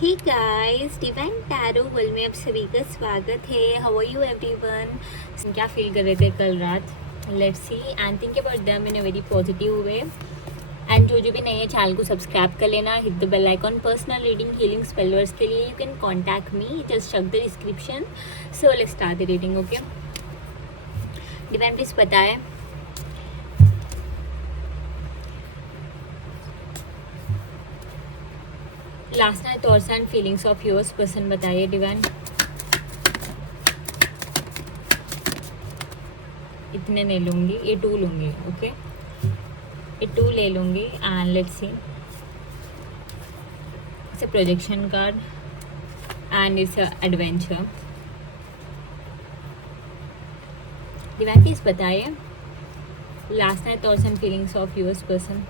हे guys, divine tarot world में आप सभी का स्वागत है। How are you everyone? क्या फील कर रहे थे कल रात? Let's see and think about them in a very positive way. And जो भी नहीं है चैनल को सब्सक्राइब कर लेना, hit the bell icon. Personal reading, healing, spell words के लिए you can contact me, just check the description. So let's start the reading. Okay divine please बताएं last night thoughts and feelings of yours person. बताइए divine. इतने नहीं लूँगी, ये 2 लूँगी। Okay ये 2 ले लूँगी and let's see. It's a projection card and it's a adventure. Divine please बताइए last night thoughts and feelings of yours person.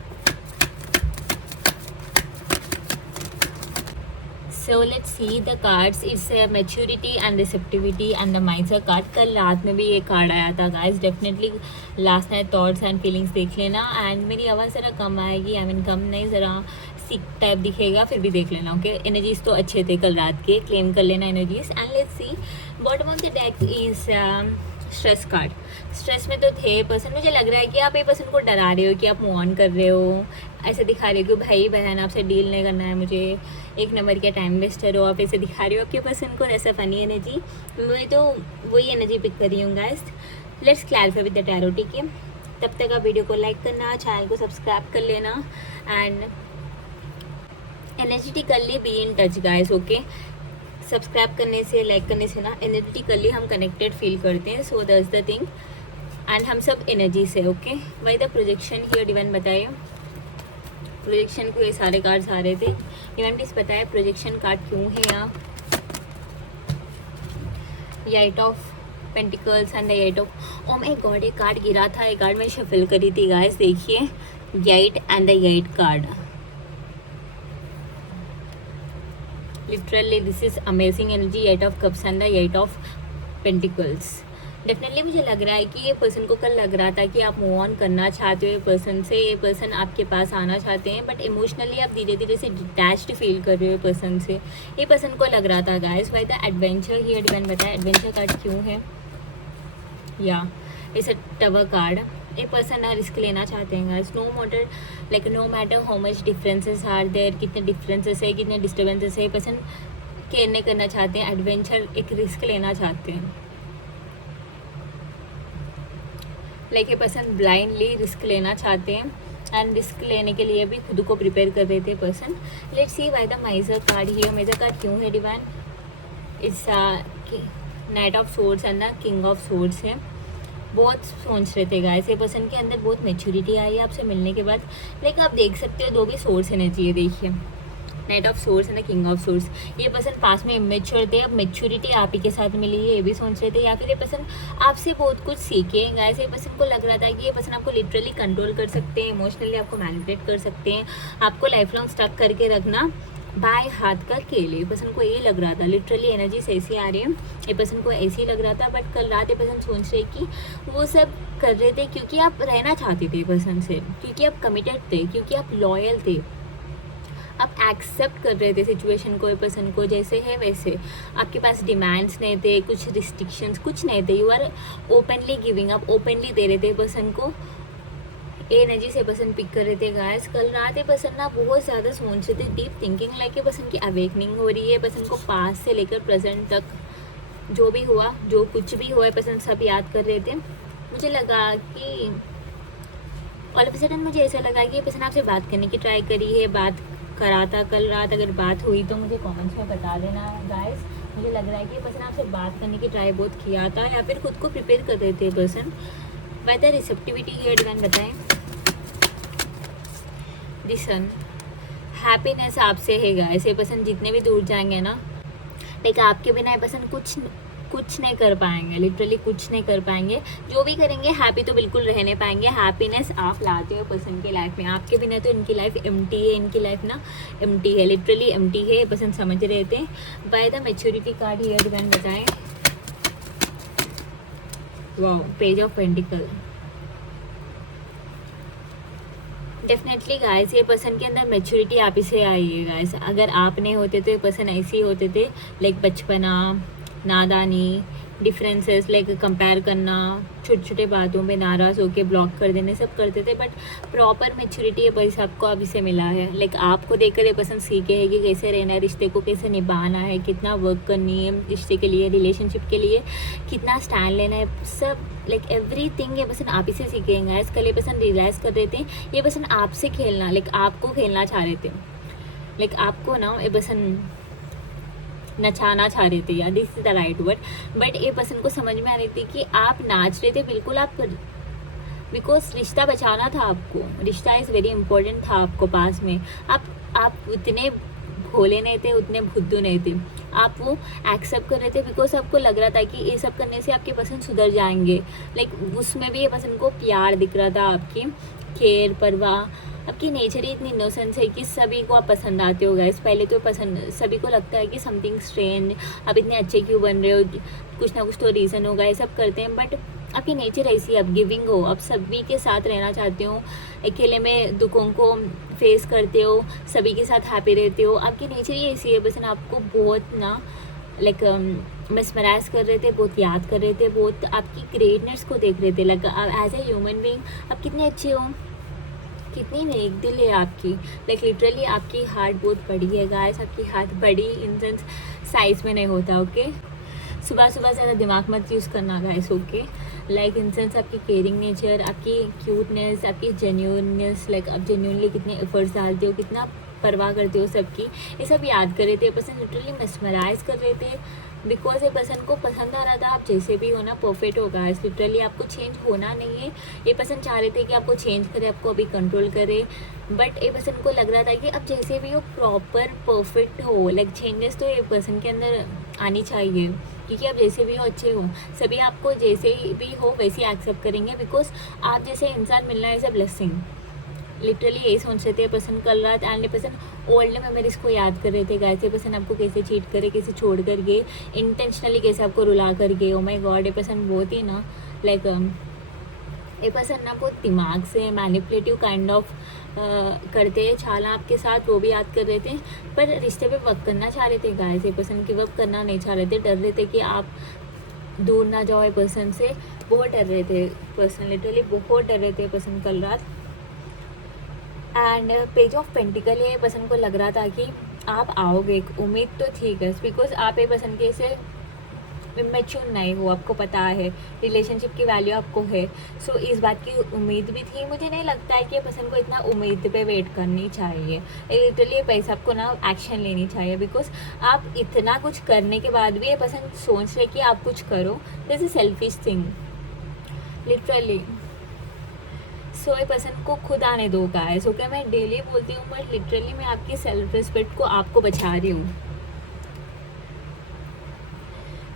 So let's see the cards. It's a maturity and receptivity and the Miser card. कल रात में भी ये card आया था guys. Definitely last night thoughts and feelings देख लेना। and मेरी आवाज़ ज़रा कम आएगी, I mean कम नहीं, ज़रा सिक टाइप दिखेगा, फिर भी देख लेना। ओके एनर्जीज तो अच्छे थे कल रात के, क्लेम कर लेना energies. And let's C bottom of the deck is stress card. Stress में तो थे पर्सन। मुझे लग रहा है कि आप ये पर्सन को डरा रहे हो कि आप मूव ऑन कर रहे हो, ऐसे दिखा रहे हो कि भाई बहन आपसे डील नहीं करना है, मुझे एक नंबर का टाइम वेस्टर हो, आप ऐसे दिखा रहे हो आपके पर्सन को। ऐसा फनी एनर्जी, मैं तो वही एनर्जी पिक कर रही हूँ guys. Let's clarify with the tarot. ठीक है, तब तक आप वीडियो को लाइक करना, चैनल को सब्सक्राइब कर लेना and energetically be in touch guys. Okay subscribe करने से, लाइक करने से ना एनर्जेटिकली हम कनेक्टेड फील करते हैं। So that's the thing and हम सब एनर्जी से। Okay why the projection here? Divine बताइए प्रोजेक्शन को ये सारे कार्ड्स आ रहे थे। डिवाइन प्लीज बताइए प्रोजेक्शन कार्ड क्यों है यहाँ? Eight of pentacles and the eight of, oh my god ये कार्ड गिरा था, ये कार्ड मैं शफल करी थी गाइस। देखिए eight and the eight card. Literally this is amazing energy. Eight of cups and the eight of pentacles. Definitely मुझे लग रहा है कि ये पर्सन को कल लग रहा था कि आप मूव ऑन करना चाहते हो ये पर्सन से, ये पर्सन आपके पास आना चाहते हैं, बट इमोशनली आप धीरे धीरे से डिटैच्ड फील कर रहे हो ये पर्सन से। ये पर्सन को लग रहा था guys. Why the adventure here? Divine बताया एडवेंचर कार्ड क्यों है? या इट्स अ टवर कार्ड। ये पर्सन रिस्क लेना चाहते हैं guys. No matter like no matter how much differences are there, कितने डिफरेंसेस है, कितने डिस्टर्बेंसेस है, ये पर्सन केयर नहीं करना चाहते हैं। एडवेंचर एक रिस्क लेना चाहते हैं। लाइक ये पर्सन ब्लाइंडली रिस्क लेना चाहते हैं एंड रिस्क लेने के लिए भी खुद को प्रिपेयर कर रहे थे person. Let's see why the माइजर card here. माइजर card क्यों है divine? It's night of swords and the king of swords है। बहुत सोच रहे थे गाइस, ये पर्सन के अंदर बहुत मैच्योरिटी आई है आपसे मिलने के बाद। लेकिन आप देख सकते हो 2 भी सोर्स एनर्जी है। देखिए night of source and the king of source. ये पर्सन पास में इमेच्योर थे, अब मैच्योरिटी आप ही के साथ मिली है, ये भी सोच रहे थे। या फिर ये पर्सन आपसे बहुत कुछ सीखे गाइस। ये पर्सन को लग रहा था कि ये पर्सन आपको लिटरली कंट्रोल कर सकते हैं, इमोशनली आपको मैनिपुलेट कर सकते हैं, आपको लाइफ लॉन्ग स्टक करके रखना बाय हाथ का खेल। ये पर्सन को ये लग रहा था। लिटरली एनर्जी से ऐसी आ रही है, ये पर्सन को ऐसे ही लग रहा था। बट कल रात ये पर्सन सोच रहे कि वो सब कर रहे थे क्योंकि आप रहना चाहते थे पर्सन से, क्योंकि आप कमिटेड थे, क्योंकि आप लॉयल थे, आप एक्सेप्ट कर रहे थे सिचुएशन को, पर्सन को जैसे है वैसे। आपके पास डिमांड्स नहीं थे, कुछ रिस्ट्रिक्शंस कुछ नहीं थे। You are openly giving up, openly दे रहे थे पर्सन को। ये एनर्जी से पर्सन पिक कर रहे थे गाइस। कल रात ये पर्सन ना बहुत ज़्यादा सोच रहे थे, डीप थिंकिंग लाइक ये पर्सन की अवेकनिंग हो रही है। पर्सन को पास से लेकर प्रेजेंट तक जो भी हुआ, जो कुछ भी हुआ, पर्सन सब याद कर रहे थे। मुझे लगा कि ऑल ऑफ अ सडन मुझे ऐसा लगा कि ये पर्सन आपसे बात करने की ट्राई करी है, बात करा था कल रात। अगर बात हुई तो मुझे कमेंट्स में बता देना गाइस। मुझे लग रहा है कि ये पर्सन आपसे बात करने की ट्राई बहुत किया था, या फिर खुद को प्रिपेयर कर रहे थे person. By the receptivity here divine बताएं दिसन। हैप्पीनेस आपसे है गाइस। ये पर्सन जितने भी दूर जाएंगे ना, लेकिन आपके बिना ये पर्सन कुछ नहीं कर पाएंगे, लिटरली कुछ नहीं कर पाएंगे। जो भी करेंगे हैप्पी तो बिल्कुल रहने पाएंगे। हैप्पीनेस आप लाते हो पर्सन के लाइफ में, आपके बिना तो इनकी लाइफ एम्प्टी है, इनकी लाइफ ना एम्प्टी है, लिटरली एम्प्टी है। पर्सन समझ रहे थे। By the maturity card here divine बताएं। Wow page of pentacle. Definitely guys, ये पर्सन के अंदर मैच्योरिटी आप ही से आई है गाइस। अगर आप नहीं होते तो ये पर्सन ऐसे ही होते थे, लाइक बचपना, नादानी, डिफरेंसेस, लाइक कंपेयर करना, छोटे छोटे बातों में नाराज़ होकर ब्लॉक कर देने, सब करते थे। बट प्रॉपर मैच्योरिटी ये बस आपको अभी से मिला है। लाइक आपको देखकर ये पर्सन सीखे है कि कैसे रहना है, रिश्ते को कैसे निभाना है, कितना वर्क करनी है रिश्ते के लिए, रिलेशनशिप के लिए कितना स्टैंड लेना है, सब लाइक एवरीथिंग ये पर्सन आप ही से सीखेंगे। गाइस कल ये पर्सन रियलाइज़ कर रहे थे ये पर्सन आपसे खेलना, लाइक आपको खेलना चाह रहे थे, लाइक आपको ना ये पर्सन नचाना चाह रहे थे, या this is the right word. But ये पर्सन को समझ में आ रही थी कि आप नाच रहे थे बिल्कुल, आप बिकॉज रिश्ता बचाना था आपको, रिश्ता इज़ वेरी इंपॉर्टेंट था आपको पास में। आप उतने भोले नहीं थे, उतने बुद्धू नहीं थे, आप वो एक्सेप्ट कर रहे थे बिकॉज आपको लग रहा था कि ये सब करने से आपके पर्सन सुधर जाएंगे। लाइक उसमें भी ये पर्सन को प्यार दिख रहा था, आपकी केयर, परवाह, आपकी नेचर ही इतनी इनोसेंस है कि सभी को आप पसंद आते हो गाइस। पहले तो पसंद सभी को लगता है कि समथिंग स्ट्रेंज, आप इतने अच्छे क्यों बन रहे हो, कुछ ना कुछ तो रीज़न होगा, ये सब करते हैं। बट आपकी नेचर ऐसी है, आप गिविंग हो, आप सभी के साथ रहना चाहते हो, अकेले में दुखों को फेस करते हो, सभी के साथ हैप्पी रहते हो, आपकी नेचर ही ऐसी है। बस ना आपको बहुत ना लाइक mesmerize कर रहे थे, बहुत याद कर रहे थे, बहुत आपकी ग्रेटनेस को देख रहे थे। Like as a human being आप कितने अच्छे हो, कितनी नेक दिल है आपकी। लाइक लिटरली आपकी हार्ट बहुत बड़ी है गाइस, आपकी हार्ट बड़ी इन सेंस साइज में नहीं होता। ओके सुबह सुबह ज़्यादा दिमाग मत यूज़ करना guys. Okay like in sense आपकी केयरिंग नेचर, आपकी क्यूटनेस, आपकी जेन्यूननेस, लाइक आप जेन्यूनली कितने एफर्ट्स डालते हो, कितना परवाह करते हो सबकी, ये सब याद कर रहे थे। पर्सन लिटरली मेस्मराइज कर रहे थे बिकॉज ये पर्सन को पसंद आ रहा था आप जैसे भी हो ना, परफेक्ट होगा। लिटरली आपको चेंज होना नहीं है, ये पर्सन चाह रहे थे कि आपको चेंज करे, आपको अभी कंट्रोल करे। बट ये पर्सन को लग रहा था कि आप जैसे भी हो प्रॉपर परफेक्ट हो। लाइक चेंजेस तो ये पर्सन के अंदर आनी चाहिए क्योंकि आप जैसे भी हो अच्छे हो, सभी आपको जैसे भी हो वैसे एक्सेप्ट करेंगे बिकॉज आप जैसे इंसान मिलना है एज अ ब्लेसिंग। लिटरली यही सोच रहे थे पर्सन कल रात। एंड पर्सन ओल्ड मेमोरीज को याद कर रहे थे गाइस। ये पर्सन आपको कैसे चीट करे, कैसे छोड़ कर गए, इंटेंशनली कैसे आपको रुला कर गए। ओ माय गॉड, ये पर्सन बहुत ही ना लाइक ये पर्सन ना बहुत दिमाग से मैनिपुलेटिव काइंड ऑफ करते हैं छाला आपके साथ, वो भी याद कर रहे थे। पर रिश्ते पे वर्क करना चाह रहे थे गाइस, ये पर्सन की वर्क करना नहीं चाह रहे थे, डर रहे थे कि आप दूर ना जाओ ये पर्सन से, बहुत डर रहे थे पर्सन, लिटरली बहुत डर रहे थे पर्सन कल रात। एंड पेज ऑफ पेंटिकल ये पर्सन को लग रहा था कि आप आओगे, एक उम्मीद तो थी बस बिकॉज आप ये पर्सन के से इमेच्योर नहीं हो, आपको पता है रिलेशनशिप की वैल्यू आपको है। सो इस बात की उम्मीद भी थी। मुझे नहीं लगता है कि ये पर्सन को इतना उम्मीद पे वेट करनी चाहिए, लिटरली पैसा आपको ना एक्शन लेनी चाहिए बिकॉज आप इतना कुछ करने के बाद भी ये पर्सन सोच रहे कि आप कुछ करो, this is selfish thing literally. So ये पर्सन को खुद आने दो गाइस। ओके मैं डेली बोलती हूँ बट लिटरली मैं आपकी सेल्फ रिस्पेक्ट को आपको बचा रही हूँ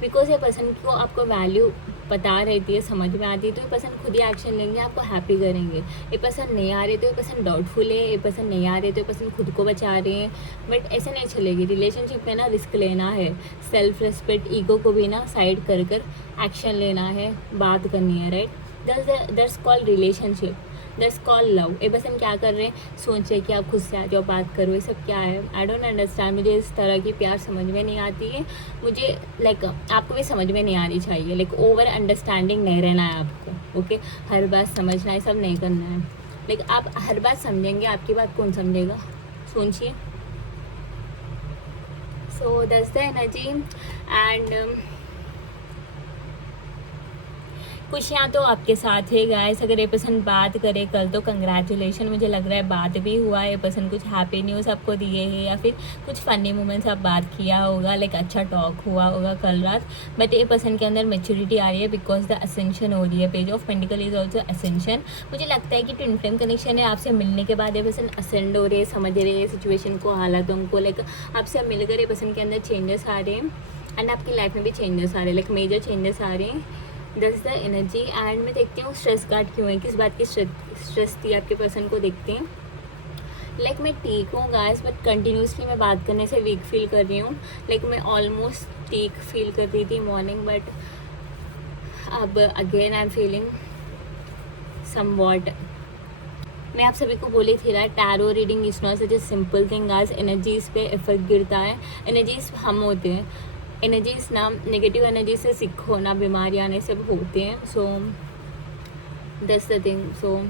बिकॉज ये पर्सन को आपको वैल्यू पता रहती है, समझ में आती है, तो ये पर्सन खुद ही एक्शन लेंगे, आपको हैप्पी करेंगे। ये पर्सन नहीं आ रहे तो ये पर्सन डाउटफुल है, ये पर्सन नहीं आ रहे तो ये पर्सन खुद को बचा रहे हैं। बट ऐसे नहीं चलेगी, रिलेशनशिप में ना रिस्क लेना है, सेल्फ रिस्पेक्ट, ईगो को भी ना साइड कर कर एक्शन लेना है, बात करनी है, right. That's called relationship, that's call love. ये पर्सन क्या कर रहे हैं, सोच रहे कि आप खुद से आ जाओ, बात करो, ये सब क्या है, आई डोंट अंडरस्टैंड। मुझे इस तरह की प्यार समझ में नहीं आती है। मुझे लाइक आपको भी समझ में नहीं आनी चाहिए, लाइक ओवर अंडरस्टैंडिंग नहीं रहना है आपको। ओके हर बात समझना है, सब नहीं करना है। लाइक आप हर बात समझेंगे, आपकी बात कौन समझेगा, सोचिए। सो दैट्स द एनर्जी। एंड खुशियाँ तो आपके साथ है गाइस। अगर ये पर्सन बात करे कल तो कंग्रेचुलेशन, मुझे लग रहा है बात भी हुआ है, ये पर्सन कुछ हैप्पी न्यूज़ आपको दिए है या फिर कुछ फ़नी मोमेंट्स आप बात किया होगा, लाइक अच्छा टॉक हुआ होगा कल रात। बट ये पर्सन के अंदर मेच्योरिटी आ रही है बिकॉज द असेंशन हो रही है। Page of pentacle is also ascension. मुझे लगता है कि ट्विन फ्लेम कनेक्शन है, आपसे मिलने के बाद ये पर्सन असेंड हो रहे हैं, समझ रहे हैं सिचुएशन को, हालातों को, लाइक आपसे मिलकर ये पर्सन के अंदर चेंजेस आ रहे हैं एंड आपकी लाइफ में भी चेंजेस आ रहे हैं, लाइक मेजर चेंजेस आ रहे हैं। That's the energy. एंड मैं देखती हूँ स्ट्रेस गार्ड क्यों है, किस बात की स्ट्रेस थी आपके पर्सन को, देखते हैं। लाइक मैं ठीक हूँ गाइस बट कंटिन्यूसली मैं बात करने से वीक फील कर रही हूँ। लाइक मैं ऑलमोस्ट ठीक फील कर रही थी मॉर्निंग बट अब again I am feeling somewhat मैं आप सभी को बोली थी ना, tarot reading is not such a simple thing guys. Energies पे इफेक्ट गिरता है, एनर्जीज हम होते हैं, एनर्जीज ना नेगेटिव एनर्जी से सिक होना, बीमारी आने से होते हैं। So that's the thing. So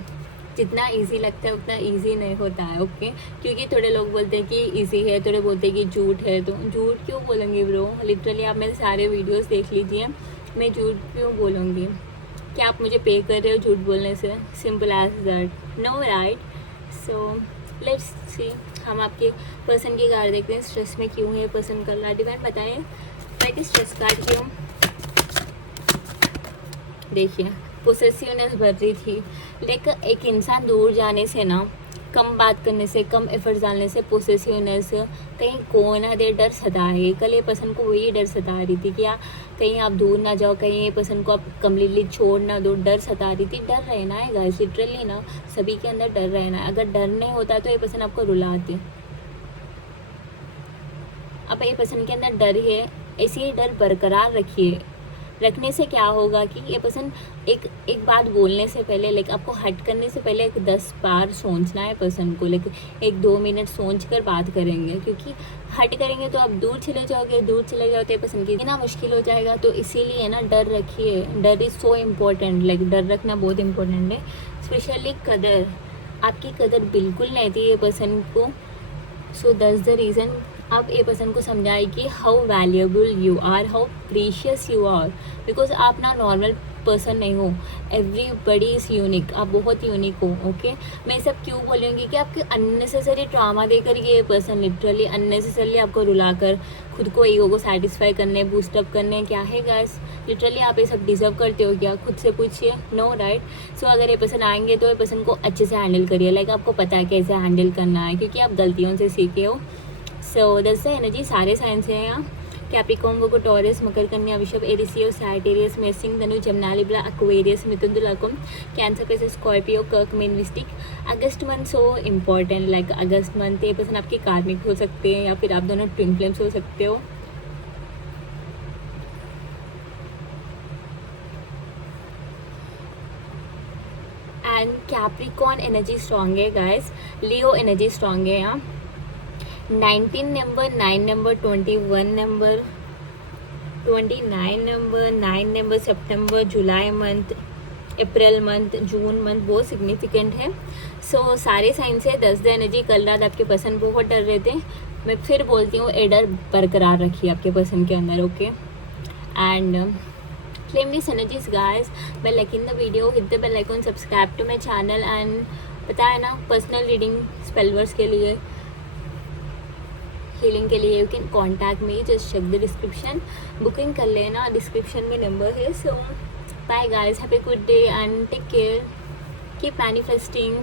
जितना इजी लगता है उतना इजी नहीं होता है, ओके। क्योंकि थोड़े लोग बोलते हैं कि इजी है, थोड़े बोलते हैं कि झूठ है। तो झूठ क्यों बोलेंगे ब्रो? लिटरली आप मेरे सारे वीडियोस देख लीजिए, मैं झूठ क्यों बोलूँगी? क्या आप मुझे पे कर रहे हो झूठ बोलने से? Simple as that, no right. So let's see, हम आपके पर्सन की कार्ड देखते हैं। स्ट्रेस में क्यों है पर्सन? करना डिवाइन बताएं लाइक स्ट्रेस कार्ड क्यों? देखिए, पोसेसिवनेस बढ़ रही थी। लेकिन एक इंसान दूर जाने से ना, कम बात करने से, कम एफर्ट्स डालने से पोसेसिवनेस कहीं को ना दे डर सता है। कल ये पर्सन को वही डर सता रही थी कि कहीं आप दूर ना जाओ, कहीं ये पर्सन को आप कम्प्लीटली छोड़ ना दो, डर सता रही थी। डर रहना है गाइस, लिटरली ना सभी के अंदर डर रहना है। अगर डर नहीं होता तो ये पर्सन आपको रुलाती। अब ये पर्सन के अंदर डर है, ऐसे ही डर बरकरार रखिए। रखने से क्या होगा कि ये पर्सन एक बात बोलने से पहले, लाइक आपको हट करने से पहले 10 बार सोचना है पर्सन को। लाइक 1-2 मिनट सोच कर बात करेंगे, क्योंकि हट करेंगे तो आप दूर चले जाओगे, दूर चले जाओ तो ये पर्सन की ना मुश्किल हो जाएगा। तो इसीलिए ना डर रखिए। डर इज़ सो इम्पोर्टेंट, लाइक डर रखना बहुत इम्पोर्टेंट है। स्पेशली कदर, आपकी कदर बिल्कुल नहीं थी ये पर्सन को। सो दैट्स द रीज़न आप ए पर्सन को समझाए कि how valuable you are, how precious you are. Because आप ना नॉर्मल पर्सन नहीं हो, एवरीबडी इज़ यूनिक, आप बहुत यूनिक हो, ओके। मैं सब क्यों बोलूँगी कि आपके अननेसेसरी ट्रामा देकर ये पर्सन लिटरली अननेसेसरली आपको रुलाकर खुद को ईगो को सेटिस्फाई करने, बूस्टअप करने, क्या है गाइस? लिटरली आप ये सब डिजर्व करते हो क्या? खुद से पूछिए, नो राइट। सो अगर ये पर्सन आएंगे तो ये पर्सन को अच्छे से हैंडल करिए। लाइक आपको पता है कैसे हैंडल करना है, क्योंकि आप गलतियों से सीखे हो। सो दैट्स द एनर्जी। सारे साइंस हैं यहाँ। कैप्रिकॉर्न, वर्गो, टॉरस, मकर, कन्या, वृषभ, एरीज, लियो, सैजिटेरियस, मेषिंग, धनु, जमना, लिब्रा, एक्वेरियस, मिथुन, तुला, कुंभ, कैंसर, पिस्सू, स्कॉर्पियो, कर्क, मीन, वृश्चिक। अगस्त मंथ सो इम्पॉर्टेंट। लाइक अगस्त मंथ ये पर्सन आपके कार्मिक हो सकते हैं, या फिर आप दोनों ट्विन फ्लेम्स हो सकते हो। एंड कैप्रिकॉर्न एनर्जी स्ट्रॉन्ग है गाइस। लियो एनर्जी स्ट्रॉन्ग है यहाँ। 19 number, 9 number, 21 number, 29 number, 9 number, सितंबर, जुलाई month, April month, June month बहुत सिग्निफिकेंट है। सो सारे साइन से 10 द एनर्जी। कल रात आपके पर्सन बहुत डर रहे थे। मैं फिर बोलती हूँ, ये डर बरकरार रखिए आपके पर्सन के अंदर, okay. And claim these energies guys by liking the video, hit the bell icon, subscribe to my channel। and पता है ना, पर्सनल रीडिंग, स्पेल वर्ड्स के लिए, हीलिंग के लिए, you can contact me, just check the description, booking कर लेना, description में नंबर है। So bye guys, have a good day and take care, keep manifesting.